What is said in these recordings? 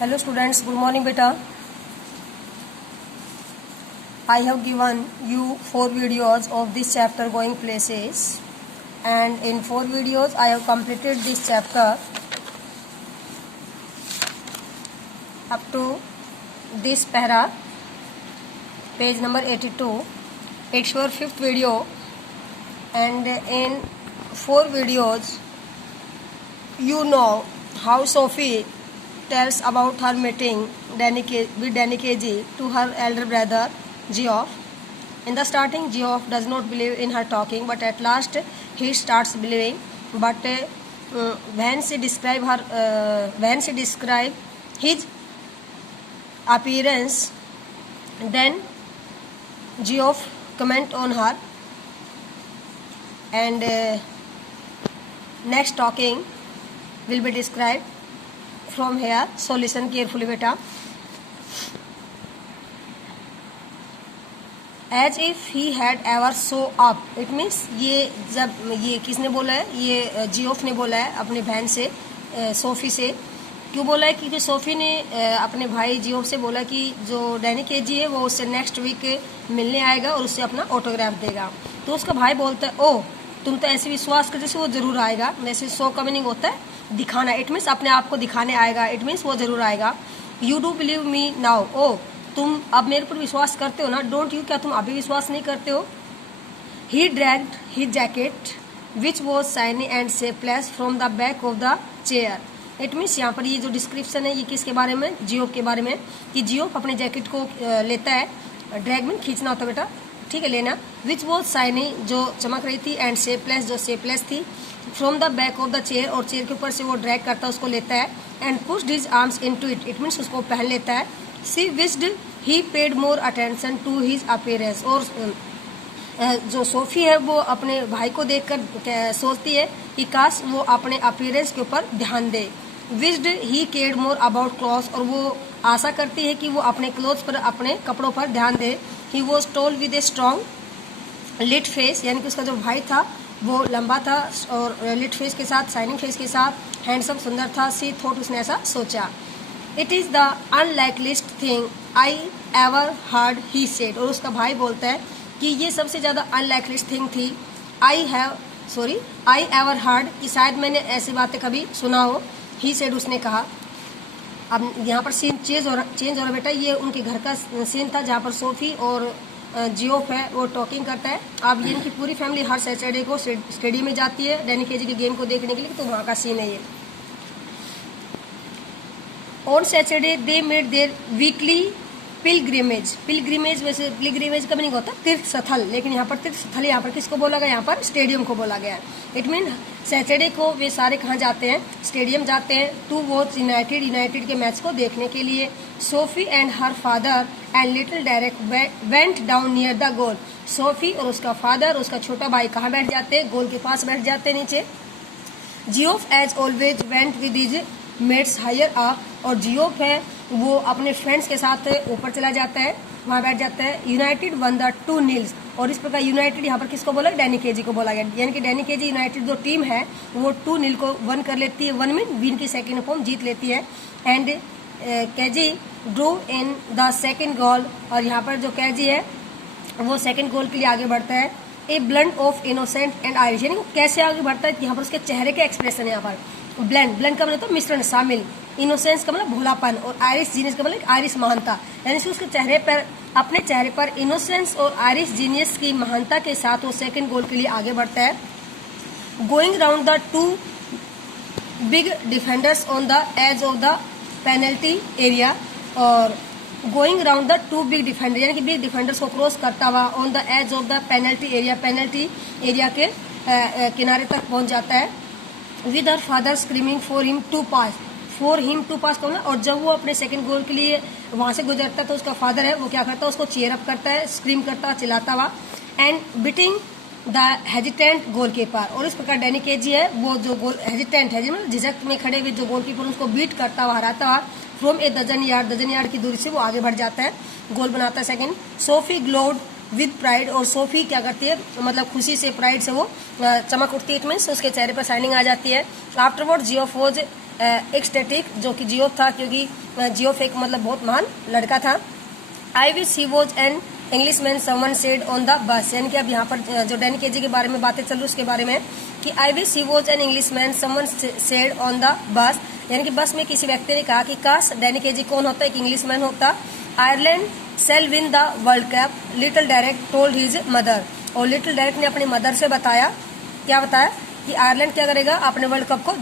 Hello students, good morning beta. I have given you 4 videos of this chapter going places, and in 4 videos I have completed this chapter up to this para, page number 82. It's your 5th video, and in 4 videos you know how Sophie tells about her meeting with Danny KG to her elder brother Geoff. In the starting, Geoff does not believe in her talking, but at last he starts believing. But when she describe his appearance, then Geoff comment on her, and next talking will be described from here. So listen carefully beta. As if he had ever show up, it means ये किसने बोला है, ये Geoff ने बोला है अपने बहन से, सोफी से। क्यों बोला है? क्योंकि सोफी ने अपने भाई जियोफ से बोला कि जो डैनी केजी है वो उससे नेक्स्ट वीक मिलने आएगा और उससे अपना ऑटोग्राफ देगा। तो उसका भाई बोलता है, ओह तुम तो ऐसे विश्वास कर जैसे वो जरूर आएगा। वैसे शो का मीनिंग होता है दिखाना, इट मीन्स अपने आप को दिखाने आएगा, इट मीन्स वो जरूर आएगा। You do believe me now, ओ तुम अब मेरे पर विश्वास करते हो ना, डोंट यू, क्या तुम अभी विश्वास नहीं करते हो? He dragged his jacket which was shiny and shapeless from the back of the chair. It means यहाँ पर ये जो डिस्क्रिप्शन है ये किसके बारे में? जियोफ के बारे में, कि जियोफ अपने जैकेट को लेता है, ड्रैग में खींचना होता बेटा, ठीक है, लेना। विच वॉज शाइनी जो चमक रही थी, एंड शेपलेस जो शेपलेस थी, from the back of the chair और चेयर के ऊपर से वो ड्रैग करता है, उसको लेता है, and pushed his arms into it, it means उसको पहन लेता है। She wished he paid more attention to his appearance, और जो सोफी है वो अपने भाई को देखकर सोचती है कि काश वो अपने अपीयरेंस के ऊपर ध्यान दे। Wished he cared more about clothes, और वो आशा करती है कि वो अपने क्लोथ्स पर, अपने कपड़ों पर ध्यान दे। He was tall with a strong lit face, यानी कि उसका जो भाई था वो लंबा था और लिट फेस के साथ, शाइनिंग फेस के साथ, हैंडसम सुंदर था। सी थॉट, उसने ऐसा सोचा। It is the unlikeliest thing I ever heard, he said, और उसका भाई बोलता है कि ये सबसे ज़्यादा अनलाइकलीस्ट थिंग थी आई एवर हर्ड, कि शायद मैंने ऐसी बातें कभी सुना हो। ही सेड, उसने कहा। अब यहाँ पर सीन चेंज हो रहा बेटा, ये उनके घर का सीन था जहाँ पर सोफी और जियोफ है वो टॉकिंग करता है। अब ये इनकी पूरी फैमिली हर सैटरडे को स्टेडियम में जाती है डैनी केजी के गेम को देखने के लिए, तो वहाँ का सीन है ये। On Saturday they made their weekly pilgrimage वैसे पिलग्रिमेज का मीनिंग होता है तीर्थ स्थल, लेकिन यहाँ पर तीर्थ स्थल यहाँ पर किसको बोला गया? यहाँ पर स्टेडियम को बोला गया है। इट मीन सैटरडे को वे सारे कहाँ जाते हैं? स्टेडियम जाते हैं, टू वॉच यूनाइटेड के मैच को देखने के लिए। Sophie and her father and little Derek went down near the goal. Sophie और उसका फादर, उसका छोटा भाई कहाँ बैठ जाते हैं? गोल के पास बैठ जाते हैं, नीचे। Geoff as always went with his mates higher up, और जियोफ है वो अपने फ्रेंड्स के साथ ऊपर चला जाता है, वहाँ बैठ जाता है। यूनाइटेड वन द 2-0, और इस प्रकार यूनाइटेड यहाँ पर किसको बोला? डैनी केजी को बोला गया, यानी कि डैनी केजी यूनाइटेड जो टीम है वो 2-0 को वन कर लेती है, वन में विन की सेकेंड फॉर्म जीत लेती है। And KG draw in the second goal, और यहाँ पर जो केजी है वो सेकेंड गोल के लिए आगे बढ़ता है। A blend of innocent and Irish, यानी कैसे आगे बढ़ता है? यहाँ पर उसके चेहरे के एक्सप्रेशन है। यहाँ पर ब्लेंड का मतलब तो मिश्रण, शामिल, इनोसेंस का मतलब भोलापन, और आयरिश जीनियस का मतलब आयरिश महानता, यानी कि उसके चेहरे पर, अपने चेहरे पर इनोसेंस और आयरिश जीनियस की महानता के साथ वो सेकंड गोल के लिए आगे बढ़ता है। Going round the 2 big defenders on the edge of the penalty area, और going round the 2 big defender, यानी कि बिग डिफेंडर्स को क्रॉस करता हुआ on the edge of the penalty area के किनारे तक पहुंच जाता है। With her father screaming for him to pass करना, और जब वो अपने सेकंड गोल के लिए वहां से गुजरता है तो उसका फादर है वो क्या करता है? उसको चीयर अप करता है, स्क्रीम करता, चिल्लाता हुआ, and beating the hesitant goalkeeper, और इस प्रकार डैनी केजी है वो जो हेजिटेंट है, मतलब झिझक में खड़े हुए जो गोलकीपर उसको बीट करता हुआ, हराता हुआ, फ्रॉम ए डजन यार्ड की दूरी से वो आगे बढ़ जाता है, गोल बनाता है second. Sophie glowed with pride, और सोफी क्या करती है? मतलब खुशी से, प्राइड से वो चमक उठती है, इट मीन्स उसके चेहरे पर शाइनिंग आ जाती है। आफ्टरवर्ड जियोफ वॉज एक्सटेटिक, जो कि जियोफ था, क्योंकि जियोफ एक मतलब बहुत महान लड़का था। I wish he was an English man someone said on the bus, यानी कि अब यहाँ पर जो डैनी केजी के बारे में बातें चल रही उसके बारे में कि I wish he was an English man someone said on the bus, यानी कि बस में किसी व्यक्ति ने कहा कि काश डैनी केजी कौन होता, एक इंग्लिश मैन होता। Ireland shall win the World Cup, little Derek told his mother, और लिटिल डेरेक ने अपनी मदर से बताया, क्या बताया कि आयरलैंड क्या करेगा, अपने वर्ल्ड कप को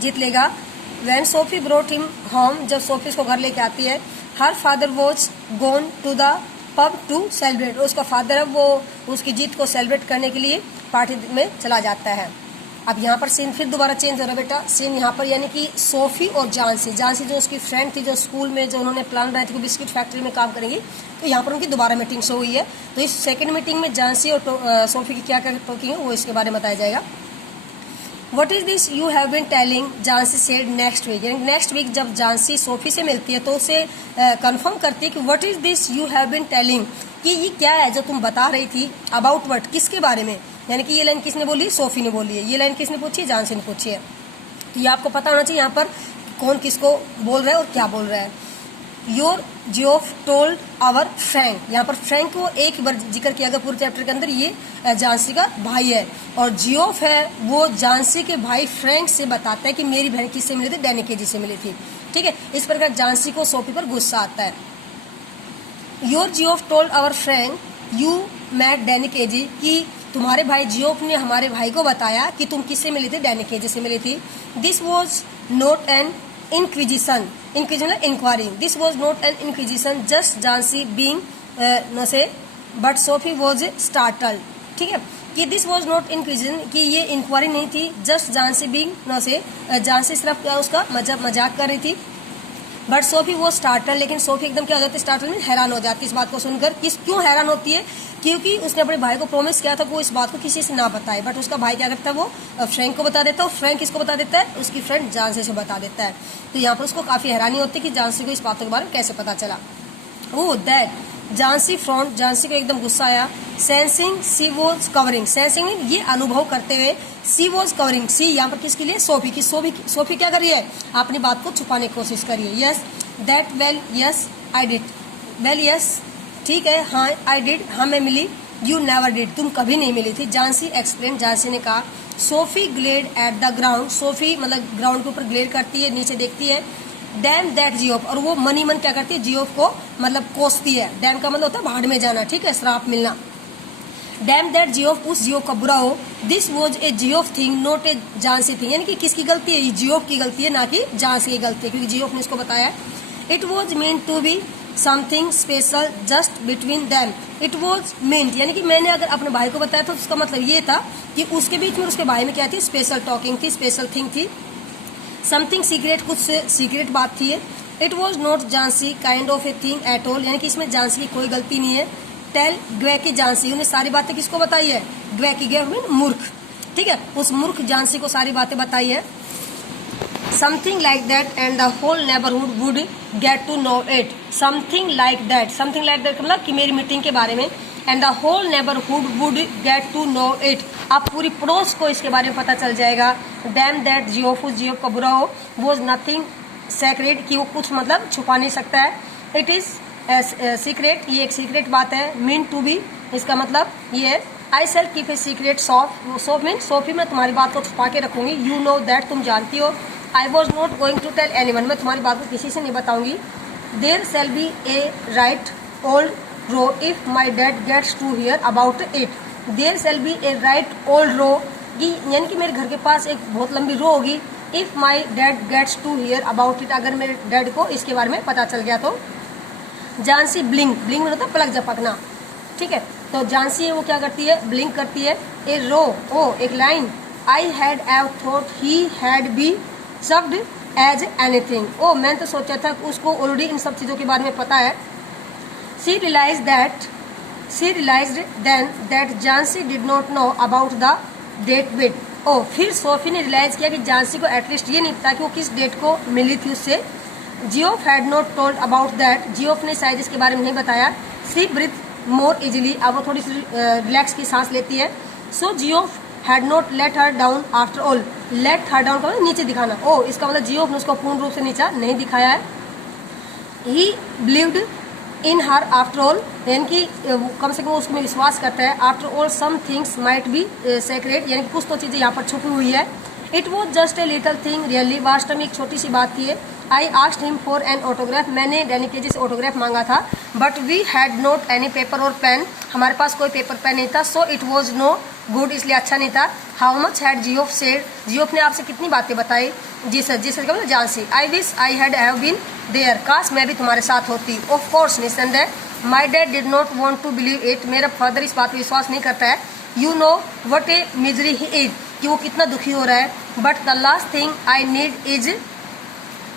जीत लेगा। When Sophie brought him home, जब सोफी उसको घर लेके आती है, her father was gone to the pub to celebrate, उसका फादर है वो उसकी जीत को सेलिब्रेट करने के लिए पार्टी में चला जाता है। अब यहाँ पर सीन फिर दोबारा चेंज हो रहा है बेटा, सीन यहाँ पर यानी कि सोफी और जानसी जो उसकी फ्रेंड थी, जो स्कूल में जो उन्होंने प्लान बनाया था कि बिस्किट फैक्ट्री में काम करेंगी, तो यहाँ पर उनकी दोबारा मीटिंग शो हुई है। तो इस सेकंड मीटिंग में जानसी और सोफी की क्या क्या टॉकिंग है वो इसके बारे में बताया जाएगा। What is this you have been telling? जानसी said next week, यानी नेक्स्ट वीक जब जानसी सोफी से मिलती है तो उसे कंफर्म करती है कि what is this you have been telling, कि ये क्या है जो तुम बता रही थी, about what, किसके बारे में, यानी कि ये लाइन किसने बोली, सोफी ने बोली है, ये लाइन किसने पूछी, जानसी ने पूछी है। तो ये आपको पता होना चाहिए यहाँ पर कौन किसको बोल रहा है और क्या बोल रहा है। Your Geoff told our Frank, यहाँ पर फ्रैंक को एक बार जिक्र किया गया पूरे चैप्टर के अंदर, ये जानसी का भाई है, और जियोफ है वो जानसी के भाई फ्रैंक से बताता है कि मेरी बहन किससे मिली थी, डैनी केजी से मिली थी। ठीक है, इस प्रकार जानसी को सोफी पर गुस्सा आता है। Your Geoff told our Frank you Matt Danny KG, कि तुम्हारे भाई जियोफ ने हमारे भाई को बताया कि तुम किससे मिली थी, डैनी केजी से मिली थी। This was not an inquisition, inquisition inquiry, this was not an inquisition just Jancy being nosy but Sophie was startled. ठीक है, कि दिस वॉज नॉट इंक्विजिशन, कि ये इंक्वायरी नहीं थी, जस्ट जानसी बीइंग नो से, जानसी सिर्फ उसका मजाक कर रही थी, बट सोफी वो स्टार्टल, लेकिन सोफी एकदम क्या हो जाती है, स्टार्टल में हैरान हो जाती है इस बात को सुनकर। क्यों हैरान होती है, क्योंकि उसने अपने भाई को प्रॉमिस किया था कि वो इस बात को किसी से ना बताए, बट उसका भाई क्या करता है, वो फ्रैंक को बता देता है, और फ्रैंक किसको बता देता है, उसकी फ्रेंड जानसी से बता देता है। तो यहाँ पर उसको काफी हैरानी होती है कि जानसी को इस बातों के बारे में कैसे पता चला। ओह दैट जानसी फ्रॉन्ट, जानसी को एकदम गुस्सा आया। Sensing she was covering, sensing ये अनुभव करते हुए, सी वॉज कवरिंग, सी यहाँ पर किसके लिए, सोफी की, सोफी क्या कर रही है, अपनी बात को छुपाने की कोशिश कर रही है। Yes that well yes I did, well yes ठीक है, हाँ आई डिड, हाँ मैं मिली, यू नेवर डिड, तुम कभी नहीं मिली थी। जानसी एक्सप्लेन, जानसी ने कहा। Sophie glad at the ground, Sophie मतलब ग्राउंड के ऊपर ग्लेड करती है, नीचे देखती है। डैम दैट जियोफ, और वो मनी मन क्या करती है, जियोफ को मतलब कोसती है। डैम का मतलब होता है भाड़ में जाना, ठीक है, श्राप मिलना। डैम दैट जियोफ, उस जियोफ का बुरा हो। This was a Geoff thing not a Jancy thing, यानी कि किसकी गलती है, जियोफ की गलती है, ना कि जानसी की गलती है, क्योंकि जियोफ ने इसको बताया। It was mean to be something special just between them, it was meant, यानी कि मैंने अगर अपने भाई को बताया तो उसका मतलब ये था कि उसके बीच में, उसके भाई में क्या थी, स्पेशल टॉकिंग थी, स्पेशल थिंग थी। समथिंग सीक्रेट, कुछ सीक्रेट बात थी। It was not Jancy kind of a thing at all, यानी कि इसमें जानसी की कोई गलती नहीं है। टेल ग्वेकी जानसी, उन्हें सारी बातें किसको बताई है, ग्वेकी, ग्वेक मूर्ख, ठीक है, उस मूर्ख जानसी को सारी बातें बताई है। Something like that and the whole neighbourhood would get to know it, something like that, something like that मतलब कि मेरी मीटिंग के बारे में, and the whole neighbourhood would get to know it, आप पूरी पड़ोस को इसके बारे में पता चल जाएगा। डैम दैट जियोफ, उस जियोफ का बुरा हो। वॉज नथिंग सेक्रेट, कि वो कुछ मतलब छुपा नहीं सकता है। इट इज सीक्रेट, ये एक सीक्रेट बात है। मीन टू बी, इसका मतलब ये है। I shall keep a secret Soph, Soph mean Sophie, मैं तुम्हारी बात को छुपा के रखूंगी। यू नो दैट, तुम जानती हो। I was not going to tell anyone, मैं तुम्हारी बात को किसी से नहीं बताऊंगी। There shall be a right old row if my dad gets to hear about it, there shall be a right old row, यानी कि मेरे घर के पास एक बहुत लंबी रो होगी। If my dad gets to hear about it, अगर मेरे डैड को इसके बारे में पता चल गया तो। जानसी ब्लिंक, ब्लिंक में होता है पलक झपकना, ठीक है, तो जानसी है वो क्या करती है, ब्लिंक करती है। ए रो, ओ एक line, I had ever thought he had be served as anything, ओ मैंने तो सोचा था कि उसको ऑलरेडी इन सब चीज़ों के बारे में पता है। She realised then that Jancy did not know about the date with, ओ फिर सोफी ने रियलाइज किया कि जानसी को एटलीस्ट ये नहीं पता कि वो किस डेट को मिली थी उससे। Geoff had not told about that, Geoff ने शायद इसके बारे में नहीं बताया। शी ब्रीथ मोर इजिली, अब वो थोड़ी सी रिलैक्स की सांस लेती है। So Geoff had not let her down after all, let her down का मतलब नीचे दिखाना। ओ इसका मतलब जियोफ ने उसको पूर्ण रूप से नीचा नहीं दिखाया है। He believed in her after all, यानी कि कम से कम उसमें विश्वास करता है। After all some things might be secret, यानी कि कुछ तो चीज़ें यहाँ पर छुपी हुई है। It was just a little thing really, वास्तव में एक छोटी सी बात थी। I asked him for an autograph, मैंने डैनी केजी से ऑटोग्राफ मांगा था। But we had not any paper और पेन, हमारे पास कोई पेपर पेन नहीं था। So it was no good, इसलिए अच्छा नहीं था। How much had Geoff said, Geoff ने आपसे कितनी बातें बताई। जी सर का मतलब जानसी। I wish I have been there, काश मैं भी तुम्हारे साथ होती। ऑफ कोर्स, निसंदेह। My dad did not want to believe it, मेरा फादर इस बात पर विश्वास नहीं करता है। You know what a misery he is, कि वो कितना दुखी हो रहा है। But the last thing I need is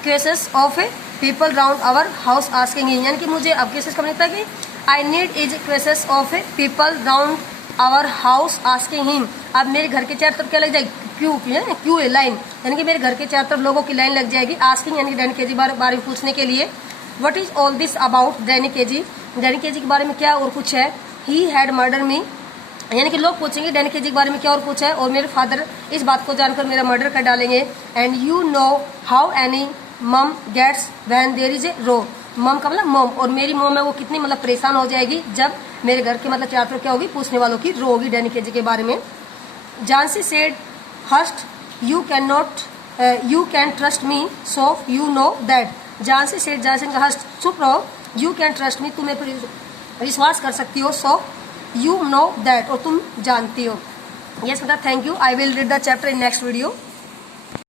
cases of people round our house asking him, यानी कि मुझे अब केसेस का मतलब कि आई need is cases of people round our house asking him. अब मेरे घर के चारों तरफ क्या लग जाएगी, क्यू है लाइन, यानी कि मेरे घर के चारों तरफ लोगों की लाइन लग जाएगी आस्किंग, यानी कि डैनी केजी बारे में पूछने के लिए। What is all this about Danny KG, Danny KG के बारे में क्या और कुछ है। ही हैड मर्डर मी, यानी कि लोग पूछेंगे डैनी केजी के बारे में क्या और कुछ है, और मेरे फादर इस बात को जानकर मेरा मर्डर कर डालेंगे। And you know how any mum gets when there is a row, mum का मतलब मम, और मेरी मम है वो कितनी मतलब परेशान हो जाएगी जब मेरे घर के मतलब चारों तरफ क्या होगी, पूछने वालों की रो होगी डैनी केजी के बारे में। Jancy said hush you can trust me so you know that, Jancy said, Jancy का हस्ट चुप रहो, यू कैन ट्रस्ट मी, तुम्हें विश्वास कर सकती हो, सो यू नो दैट, और तुम जानती हो। यस बेटा, thank you. I will read the chapter in next video.